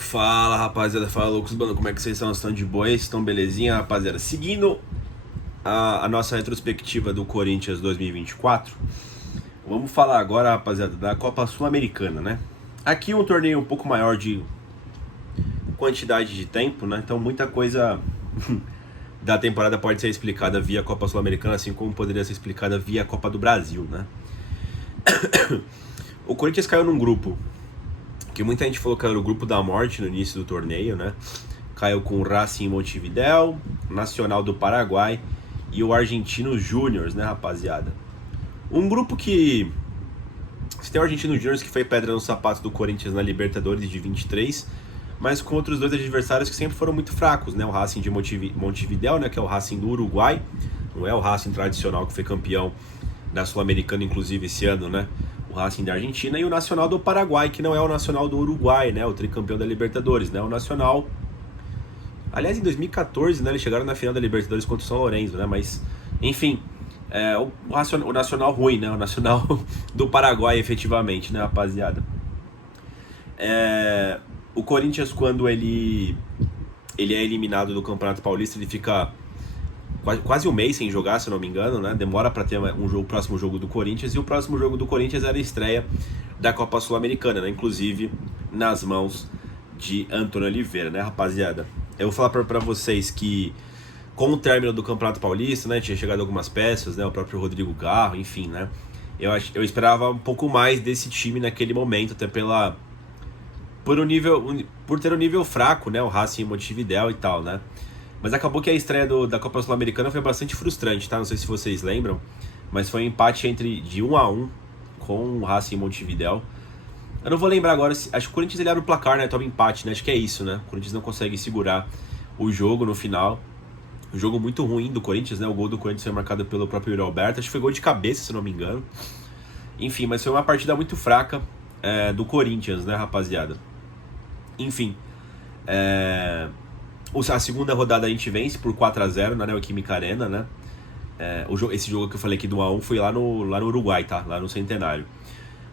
Fala rapaziada, fala loucos, mano, como é que vocês estão? Estão de boa? Estão belezinha, rapaziada? Seguindo a nossa retrospectiva do Corinthians 2024, vamos falar agora, rapaziada, da Copa Sul-Americana, né? Aqui um torneio um pouco maior de quantidade de tempo, né? Então muita coisa da temporada pode ser explicada via Copa Sul-Americana, assim como poderia ser explicada via Copa do Brasil, né? O Corinthians caiu num grupo que muita gente falou que era o grupo da morte no início do torneio, né? Caiu com o Racing Montevidéu, Nacional do Paraguai e o Argentino Júnior, né, rapaziada? Um grupo que... Você tem o Argentino Júnior que foi pedra no sapato do Corinthians na Libertadores de 23, mas com outros dois adversários que sempre foram muito fracos, né? O Racing de Montevidéu, né, que é o Racing do Uruguai, não é o Racing tradicional que foi campeão da Sul-Americana, inclusive, esse ano, né? O Racing da Argentina, e o Nacional do Paraguai, que não é o Nacional do Uruguai, né? O tricampeão da Libertadores, né? O Nacional... Aliás, em 2014, né? Eles chegaram na final da Libertadores contra o São Lourenço, né? Mas, enfim, o Nacional ruim, né? O Nacional do Paraguai, efetivamente, né, rapaziada? O Corinthians, quando ele é eliminado do Campeonato Paulista, ele fica quase um mês sem jogar, se eu não me engano, né? Demora para ter o próximo jogo do Corinthians, e o próximo jogo do Corinthians era a estreia da Copa Sul-Americana, né? Inclusive nas mãos de Antônio Oliveira, né, rapaziada? Eu vou falar para vocês que com o término do Campeonato Paulista, né, tinha chegado algumas peças, né, o próprio Rodrigo Garro, enfim, né? Eu esperava um pouco mais desse time naquele momento, até por ter um nível fraco, né, o Racing Montevidéu e tal, né? Mas acabou que a estreia da Copa Sul-Americana foi bastante frustrante, tá? Não sei se vocês lembram, mas foi um empate de 1-1 com o Racing Montevidéu. Eu não vou lembrar agora, acho que o Corinthians ele abre o placar, né? Toma empate, né? Acho que é isso, né? O Corinthians não consegue segurar o jogo no final. Um jogo muito ruim do Corinthians, né? O gol do Corinthians foi marcado pelo próprio Yuri Alberto. Acho que foi gol de cabeça, se não me engano. Enfim, mas foi uma partida muito fraca do Corinthians, né, rapaziada? Enfim, a segunda rodada a gente vence por 4-0 na Neoquímica Arena, né? Esse jogo que eu falei aqui do 1-1 foi lá no Uruguai, tá? Lá no Centenário.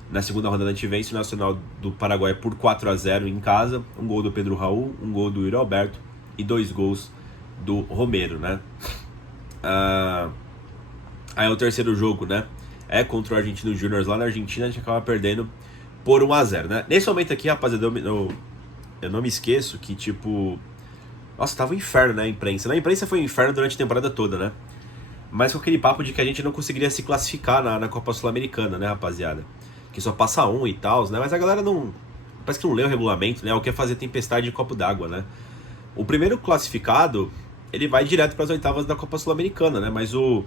Na segunda rodada a gente vence o Nacional do Paraguai por 4-0 em casa. Um gol do Pedro Raul, um gol do Yuri Alberto e 2 gols do Romero, né? Aí o terceiro jogo, né? É contra o Argentino Júnior lá na Argentina. A gente acaba perdendo por 1-0, né? Nesse momento aqui, rapaziada, eu não me esqueço que, tipo... Nossa, tava um inferno, né, a imprensa. Na imprensa foi um inferno durante a temporada toda, né? Mas com aquele papo de que a gente não conseguiria se classificar na Copa Sul-Americana, né, rapaziada? Que só passa um e tal, né? Mas a galera não... Parece que não lê o regulamento, né? O que é fazer tempestade de copo d'água, né? O primeiro classificado, ele vai direto para as oitavas da Copa Sul-Americana, né? Mas o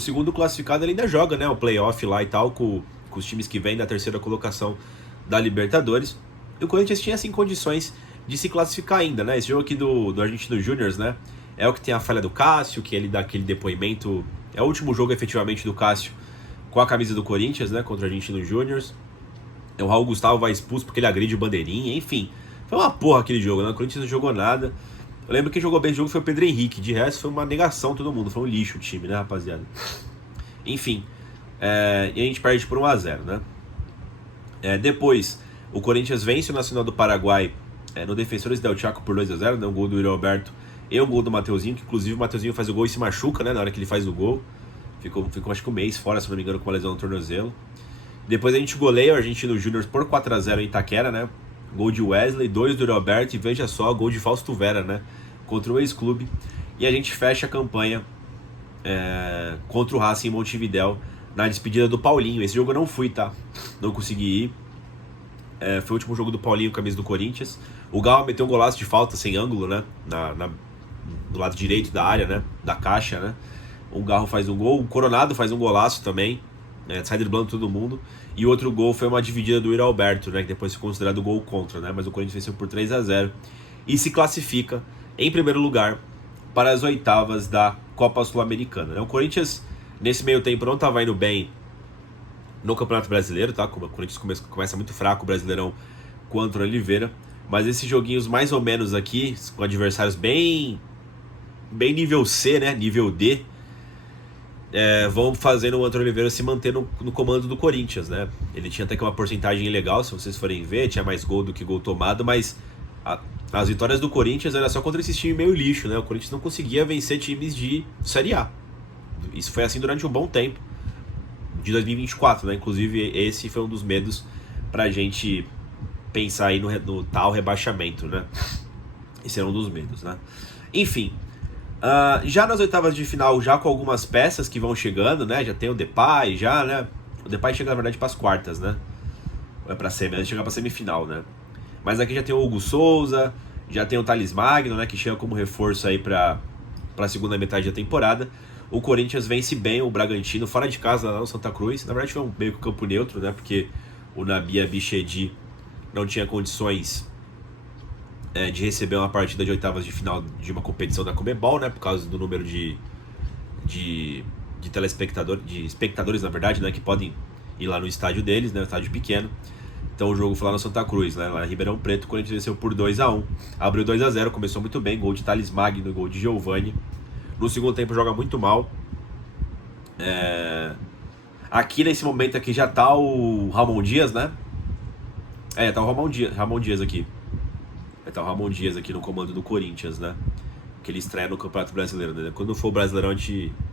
segundo classificado, ele ainda joga, né? O playoff lá e tal, com os times que vêm da terceira colocação da Libertadores. E o Corinthians tinha, assim, condições de se classificar ainda, né? Esse jogo aqui do Argentino Júnior, né? É o que tem a falha do Cássio, que ele dá aquele depoimento... É o último jogo, efetivamente, do Cássio com a camisa do Corinthians, né? Contra o Argentino Júnior. O Raul Gustavo vai expulso porque ele agride o bandeirinha, enfim. Foi uma porra aquele jogo, né? O Corinthians não jogou nada. Eu lembro que quem jogou bem o jogo foi o Pedro Henrique. De resto, foi uma negação todo mundo. Foi um lixo o time, né, rapaziada? Enfim. E a gente perde por 1-0, né? Depois, o Corinthians vence o Nacional do Paraguai no Defensores del Chaco por 2-0, né? Um gol do Yuri Alberto e um gol do Mateuzinho, que inclusive o Mateuzinho faz o gol e se machuca, né? Na hora que ele faz o gol. Ficou acho que um mês fora, se não me engano, com uma lesão no tornozelo. Depois a gente goleia o Argentino Júnior por 4-0 em Itaquera, né? Gol de Wesley, 2 do Yuri Alberto e veja só, gol de Fausto Vera, né? Contra o ex-clube. E a gente fecha a campanha contra o Racing Montevidéu na despedida do Paulinho. Esse jogo eu não fui, tá? Não consegui ir. Foi o último jogo do Paulinho, camisa do Corinthians. O Galo meteu um golaço de falta sem ângulo, né? Do lado direito da área, né? Da caixa, né? O Garro faz um gol. O Coronado faz um golaço também. Sai driblando todo mundo. E o outro gol foi uma dividida do Yuri Alberto, né? Que depois foi considerado gol contra, né? Mas o Corinthians venceu por 3-0. E se classifica em primeiro lugar para as oitavas da Copa Sul-Americana, né? O Corinthians, nesse meio tempo, não estava indo bem no Campeonato Brasileiro, tá? O Corinthians começa muito fraco o Brasileirão com o Antônio Oliveira. Mas esses joguinhos mais ou menos aqui, com adversários bem nível C, né? Nível D, vão fazendo o Antônio Oliveira se manter no comando do Corinthians, né? Ele tinha até que uma porcentagem legal, se vocês forem ver, tinha mais gol do que gol tomado, mas a- as vitórias do Corinthians era só contra esses times meio lixo, né? O Corinthians não conseguia vencer times de Série A. Isso foi assim durante um bom tempo, de 2024, né? Inclusive, esse foi um dos medos pra gente pensar aí no tal rebaixamento, né? Esse era um dos medos, né? Enfim, já nas oitavas de final, já com algumas peças que vão chegando, né? Já tem o Depay, já, né? O Depay chega, na verdade, pras quartas, né? Ou é pra semi, chegar pra semifinal, né? Mas aqui já tem o Hugo Souza, já tem o Thales Magno, né? Que chega como reforço aí pra segunda metade da temporada. O Corinthians vence bem o Bragantino, fora de casa, lá no Santa Cruz. Na verdade foi um meio que campo neutro, né? Porque o Nabi Abichedi não tinha condições de receber uma partida de oitavas de final de uma competição da Conmebol, né? Por causa do número de telespectadores, de espectadores, na verdade, né? Que podem ir lá no estádio deles, né? Um estádio pequeno. Então o jogo foi lá no Santa Cruz, né? Lá em Ribeirão Preto, o Corinthians venceu por 2-1. Abriu 2-0, começou muito bem, gol de Thales Magno, gol de Giovani. No segundo tempo joga muito mal. Aqui nesse momento aqui já tá o Ramon Dias, né? Tá o Ramon Dias aqui. Tá o Ramon Dias aqui no comando do Corinthians, né? Que ele estreia no Campeonato Brasileiro, né? Quando for o Brasileirão,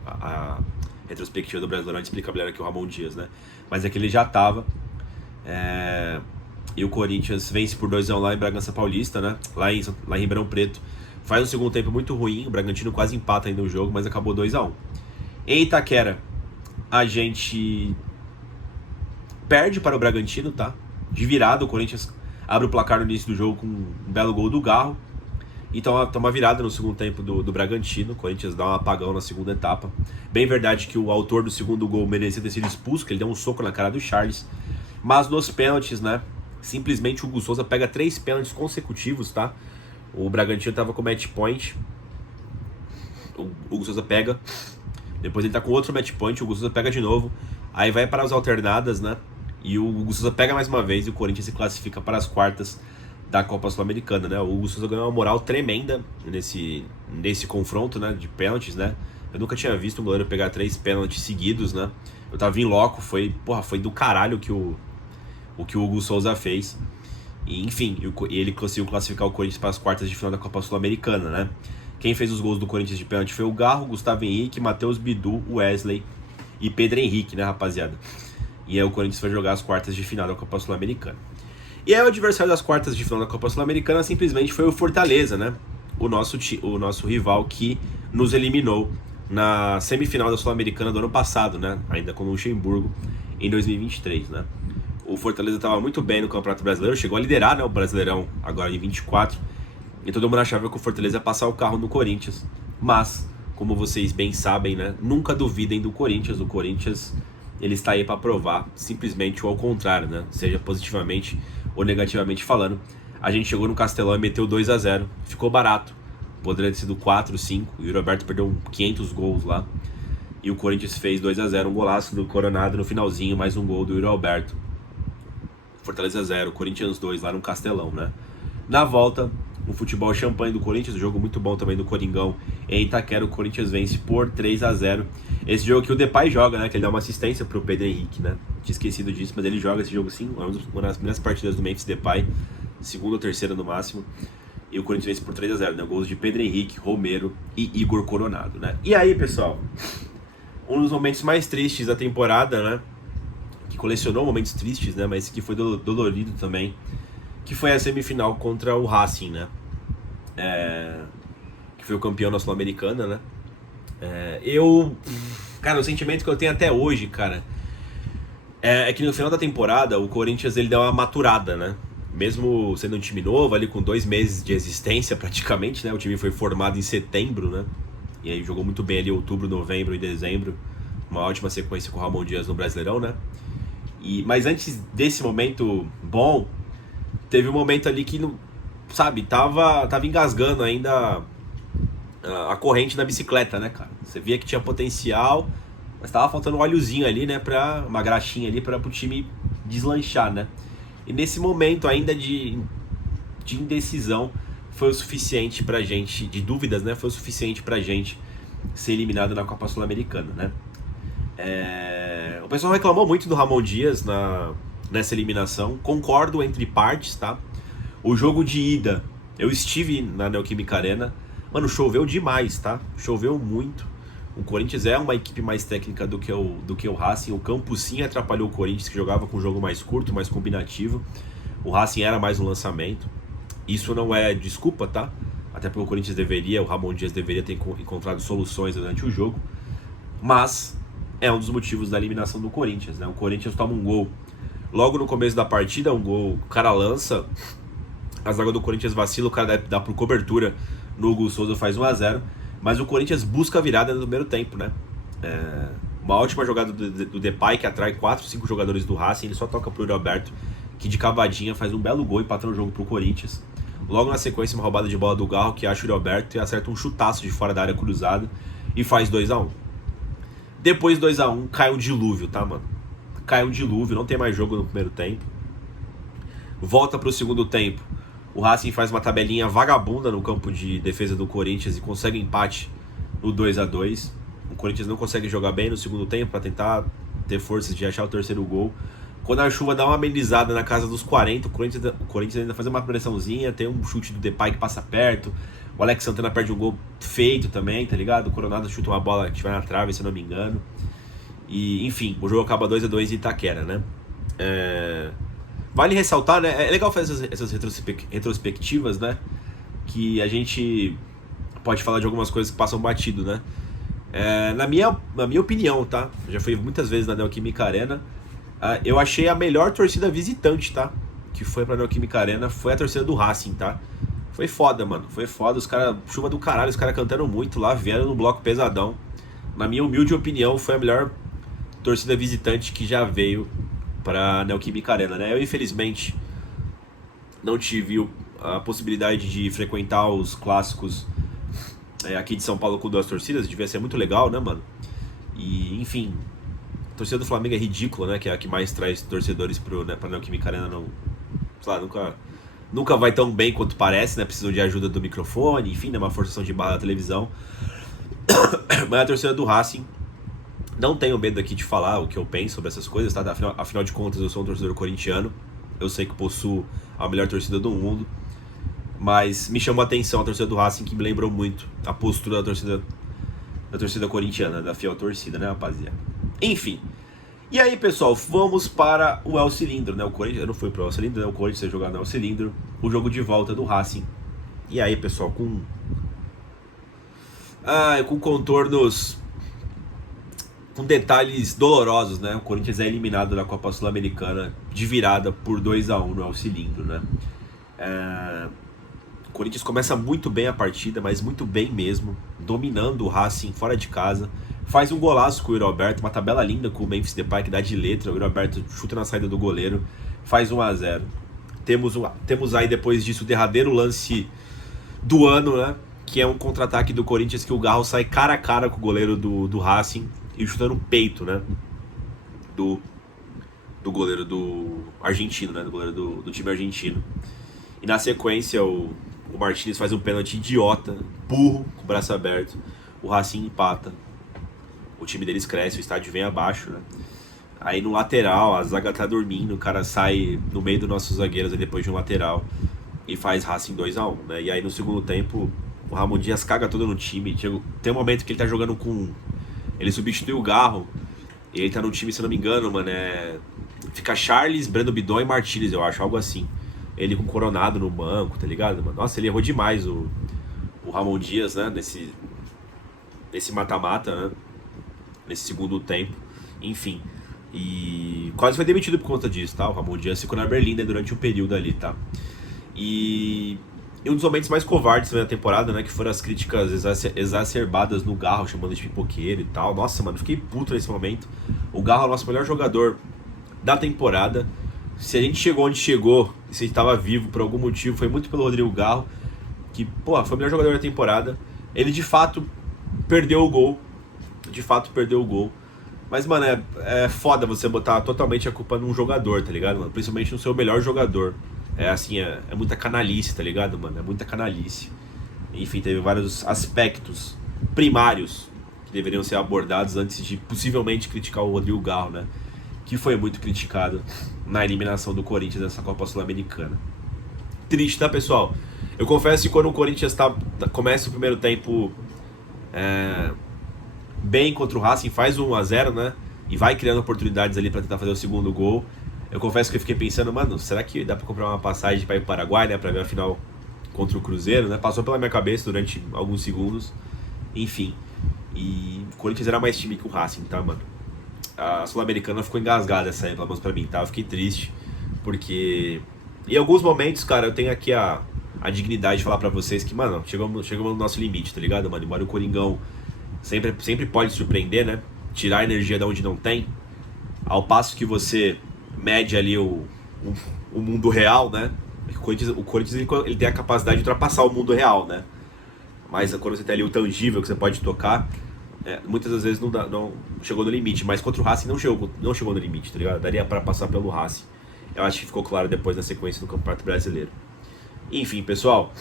a retrospectiva do Brasileirão, a gente explica melhor aqui o Ramon Dias, né? Mas aqui ele já tava. E o Corinthians vence por 2-1 lá em Bragança Paulista, né? Lá em Ribeirão Preto. Faz um segundo tempo muito ruim, o Bragantino quase empata ainda o jogo, mas acabou 2-1. Em Itaquera, a gente perde para o Bragantino, tá? De virada, o Corinthians abre o placar no início do jogo com um belo gol do Garro. Então toma virada no segundo tempo do Bragantino. O Corinthians dá um apagão na segunda etapa. Bem verdade que o autor do segundo gol merecia ter sido expulso, que ele deu um soco na cara do Charles. Mas nos pênaltis, né? Simplesmente o Hugo Souza pega 3 pênaltis consecutivos, tá? O Bragantino tava com match point. O Hugo Souza pega. Depois ele tá com outro match point. O Hugo Souza pega de novo. Aí vai para as alternadas, né? E o Hugo Souza pega mais uma vez. E o Corinthians se classifica para as quartas da Copa Sul-Americana, né? O Hugo Souza ganhou uma moral tremenda nesse confronto, né? De pênaltis, né? Eu nunca tinha visto um goleiro pegar 3 pênaltis seguidos, né? Eu tava em loco. Foi do caralho o que o Hugo Souza fez. E, enfim, ele conseguiu classificar o Corinthians para as quartas de final da Copa Sul-Americana, né? Quem fez os gols do Corinthians de pênalti foi o Garro, Gustavo Henrique, Matheus Bidu, Wesley e Pedro Henrique, né, rapaziada? E aí o Corinthians vai jogar as quartas de final da Copa Sul-Americana. E aí o adversário das quartas de final da Copa Sul-Americana simplesmente foi o Fortaleza, né? O nosso rival que nos eliminou na semifinal da Sul-Americana do ano passado, né? Ainda com o Luxemburgo em 2023, né? O Fortaleza estava muito bem no Campeonato Brasileiro, chegou a liderar, né, o Brasileirão agora em 24, e todo mundo achava que o Fortaleza ia passar o carro no Corinthians. Mas, como vocês bem sabem, né, nunca duvidem do Corinthians. O Corinthians, ele está aí para provar simplesmente o ao contrário, né? Seja positivamente ou negativamente falando. A gente chegou no Castelão e meteu 2-0, ficou barato. Poderia ter sido 4, 5, e o Roberto perdeu 500 gols lá. E o Corinthians fez 2-0, um golaço do Coronado no finalzinho, mais um gol do Yuri Alberto. Fortaleza 0, Corinthians 2 lá no Castelão, né? Na volta, o futebol champanhe do Corinthians, um jogo muito bom também do Coringão em Itaquera. O Corinthians vence por 3-0. Esse jogo que o Depay joga, né? Que ele dá uma assistência pro Pedro Henrique, né? Tinha esquecido disso, mas ele joga esse jogo sim. Uma das primeiras partidas do Memphis Depay, segunda ou terceira no máximo. E o Corinthians vence por 3-0, né? Gols de Pedro Henrique, Romero e Igor Coronado, né? E aí, pessoal, um dos momentos mais tristes da temporada, né? Que colecionou momentos tristes, né? Mas que foi dolorido também, que foi a semifinal contra o Racing, né? Que foi o campeão da Sul-Americana, né? Cara, o sentimento que eu tenho até hoje, cara, é que no final da temporada o Corinthians ele deu uma maturada, né? Mesmo sendo um time novo, ali com 2 meses de existência praticamente, né? O time foi formado em setembro, né? E aí jogou muito bem ali outubro, novembro e dezembro. Uma ótima sequência com o Ramon Dias no Brasileirão, né? Mas antes desse momento bom, teve um momento ali que, sabe, tava engasgando ainda a corrente da bicicleta, né, cara? Você via que tinha potencial, mas tava faltando um óleozinho ali, né, uma graxinha ali pro time deslanchar, né? E nesse momento ainda de indecisão, foi o suficiente pra gente, de dúvidas, né, foi o suficiente pra gente ser eliminado na Copa Sul-Americana, né? O pessoal reclamou muito do Ramon Dias nessa eliminação. Concordo entre partes, tá? O jogo de ida Eu estive na Neoquímica Arena. Mano, choveu demais, tá? Choveu muito. O Corinthians é uma equipe mais técnica do que o Racing. O campo sim atrapalhou o Corinthians, que jogava com um jogo mais curto, mais combinativo. O Racing era mais um lançamento. Isso não é desculpa, tá? Até porque o Corinthians o Ramon Dias deveria ter encontrado soluções durante o jogo. Mas é um dos motivos da eliminação do Corinthians, né? O Corinthians toma um gol logo no começo da partida, um gol, o cara lança, a zaga do Corinthians vacila, o cara dá por cobertura no Hugo Souza, faz 1-0, mas o Corinthians busca a virada no primeiro tempo, né? Uma ótima jogada do Depay, que atrai 4, 5 jogadores do Racing, ele só toca pro Yuri Alberto, que de cavadinha faz um belo gol empatando o jogo pro Corinthians. Logo na sequência, uma roubada de bola do Garro, que acha o Yuri Alberto e acerta um chutaço de fora da área cruzada e faz 2-1. Depois 2-1, cai um dilúvio, tá, mano? Cai um dilúvio, não tem mais jogo no primeiro tempo. Volta pro segundo tempo. O Racing faz uma tabelinha vagabunda no campo de defesa do Corinthians e consegue um empate no 2-2. O Corinthians não consegue jogar bem no segundo tempo para tentar ter forças de achar o terceiro gol. Quando a chuva dá uma amenizada na casa dos 40, o Corinthians ainda faz uma pressãozinha, tem um chute do Depay que passa perto. O Alex Santana perde um gol feito também, tá ligado? O Coronado chuta uma bola que vai na trave, se eu não me engano. E, enfim, o jogo acaba 2-2 em Itaquera, né? Vale ressaltar, né? É legal fazer essas retrospectivas, né? Que a gente pode falar de algumas coisas que passam batido, né? Na minha opinião, tá? Já fui muitas vezes na Neoquímica Arena. Eu achei a melhor torcida visitante, tá? Que foi pra Neoquímica Arena, foi a torcida do Racing, tá? Foi foda, mano. Foi foda. Os caras, chuva do caralho, os caras cantando muito lá, vieram no bloco pesadão. Na minha humilde opinião, foi a melhor torcida visitante que já veio pra Neoquímica Arena, né? Eu, infelizmente, não tive a possibilidade de frequentar os clássicos aqui de São Paulo com 2 torcidas. Devia ser muito legal, né, mano? E, enfim, a torcida do Flamengo é ridícula, né? Que é a que mais traz torcedores pra Neoquímica Arena. Não, sei lá, nunca vai tão bem quanto parece, né? Precisam de ajuda do microfone, enfim, né? Uma forçação de barra da televisão. Mas a torcida do Racing, não tenho medo aqui de falar o que eu penso sobre essas coisas, tá? Afinal de contas, eu sou um torcedor corintiano. Eu sei que possuo a melhor torcida do mundo. Mas me chamou a atenção a torcida do Racing, que me lembrou muito a postura da torcida corintiana, da fiel torcida, né, rapaziada? Enfim. E aí, pessoal, vamos para o El Cilindro, né? O Corinthians, eu não fui para o El Cilindro, né? O Corinthians ia jogar no El Cilindro, o jogo de volta do Racing. E aí, pessoal, com contornos, com detalhes dolorosos, né? O Corinthians é eliminado da Copa Sul-Americana de virada por 2-1 no El Cilindro, né? O Corinthians começa muito bem a partida, mas muito bem mesmo, dominando o Racing fora de casa. Faz um golaço com o Yuri Alberto, uma tabela linda com o Memphis Depay, que dá de letra. O Yuri Alberto chuta na saída do goleiro, faz 1-0. Temos aí depois disso o derradeiro lance do ano, né? Que é um contra-ataque do Corinthians, que o Garro sai cara a cara com o goleiro do Racing e chuta no peito, né? Do goleiro do argentino, né? Do goleiro do time argentino. E na sequência o Martínez faz um pênalti idiota, burro, com o braço aberto. O Racing empata. O time deles cresce, o estádio vem abaixo, né? Aí no lateral, a zaga tá dormindo, o cara sai no meio dos nossos zagueiros depois de um lateral e faz Racing 2-1, né? E aí no segundo tempo, o Ramon Dias caga todo no time. Tem um momento que ele tá jogando com... Ele substitui o Garro, e ele tá no time, se não me engano, mano, fica Charles, Breno Bidon e Martínez, eu acho, algo assim. Ele com Coronado no banco, tá ligado, mano? Nossa, ele errou demais o Ramon Dias, né? Nesse mata-mata, né? Nesse segundo tempo, enfim. E quase foi demitido por conta disso, tá? O Ramon Dias ficou na Berlinda durante um período ali, tá? E um dos momentos mais covardes da temporada, né? Que foram as críticas exacerbadas no Garro, chamando de pipoqueiro e tal. Nossa, mano, fiquei puto nesse momento. O Garro é o nosso melhor jogador da temporada. Se a gente chegou onde chegou, e se a gente tava vivo por algum motivo, foi muito pelo Rodrigo Garro, que, pô, foi o melhor jogador da temporada. Ele, de fato, perdeu o gol. Mas, mano, é foda você botar totalmente a culpa num jogador, tá ligado, mano? Principalmente no seu melhor jogador. É muita canalice, tá ligado, mano? É muita canalice. Enfim, teve vários aspectos primários que deveriam ser abordados antes de possivelmente criticar o Rodrigo Garro, né? Que foi muito criticado na eliminação do Corinthians nessa Copa Sul-Americana. Triste, tá, pessoal? Eu confesso que quando o Corinthians começa o primeiro tempo bem contra o Racing, faz 1-0, né? E vai criando oportunidades ali para tentar fazer o segundo gol. Eu confesso que eu fiquei pensando, mano, será que dá pra comprar uma passagem para ir pro Paraguai, né? Pra ver a final contra o Cruzeiro, né? Passou pela minha cabeça durante alguns segundos. Enfim. E o Corinthians era mais time que o Racing, tá, mano? A Sul-Americana ficou engasgada essa aí, pelo menos pra mim, tá? Eu fiquei triste, porque em alguns momentos, cara, eu tenho aqui a dignidade de falar pra vocês que, mano, chegamos no nosso limite, tá ligado, mano? Embora o Coringão sempre pode surpreender, né? Tirar a energia de onde não tem, ao passo que você mede ali o mundo real, né? O Corinthians ele tem a capacidade de ultrapassar o mundo real, né? Mas quando você tem ali o tangível que você pode tocar, muitas das vezes não chegou no limite. Mas contra o Racing não chegou no limite, tá ligado? Daria pra passar pelo Racing. Eu acho que ficou claro depois na sequência do Campeonato Brasileiro. Enfim, pessoal,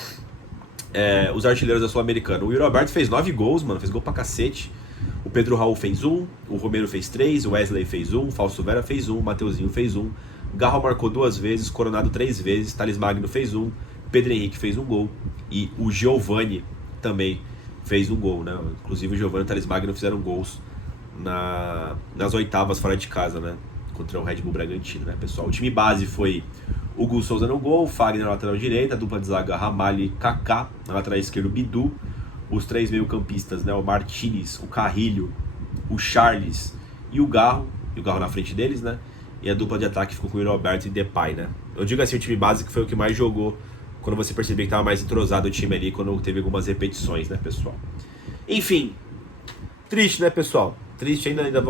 os artilheiros da Sul-Americana. O Yuri Alberto fez 9 gols, mano, fez gol pra cacete. O Pedro Raul fez 1, o Romero fez 3, o Wesley fez 1, o Fausto Vera fez 1, o Mateuzinho fez 1, o Garro marcou 2 vezes, Coronado 3 vezes, Thales Magno fez 1, Pedro Henrique fez 1 gol e o Giovani também fez 1 gol, né? Inclusive o Giovani e o Thales Magno fizeram gols nas oitavas fora de casa, né? Contra o Red Bull Bragantino, né, pessoal? O time base foi Hugo Souza no gol, Fagner na lateral direita, a dupla de zaga Ramalho e Kaká, na lateral esquerda Bidu, os 3 meio-campistas, né, o Martinez, o Carrilho, o Charles e o Garro na frente deles, né? E a dupla de ataque ficou com o Yuri Alberto e Depay, né? Eu digo assim, o time base que foi o que mais jogou, quando você percebeu que estava mais entrosado o time ali, quando teve algumas repetições, né, pessoal? Enfim, triste, né, pessoal? Triste, ainda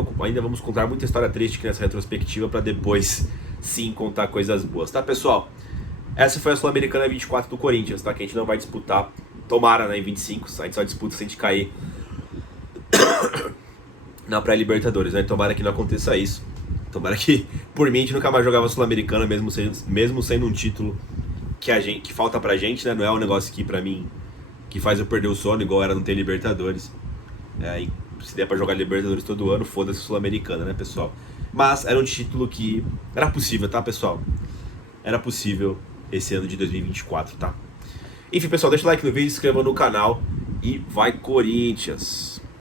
vamos contar muita história triste aqui nessa retrospectiva para depois sim contar coisas boas, tá, pessoal? Essa foi a Sul-Americana 24 do Corinthians, tá? Que a gente não vai disputar, tomara, né, em 25, a gente só disputa se a gente cair na pré-Libertadores, né? Tomara que não aconteça isso. Tomara que, por mim, a gente nunca mais jogava Sul-Americana, mesmo sendo um título que falta pra gente, né? Não é um negócio que, pra mim, que faz eu perder o sono, igual era não ter Libertadores. E se der pra jogar Libertadores todo ano, foda-se Sul-Americana, né, pessoal? Mas era um título que era possível, tá, pessoal? Era possível esse ano de 2024, tá? Enfim, pessoal, deixa o like no vídeo, se inscreva no canal e vai Corinthians!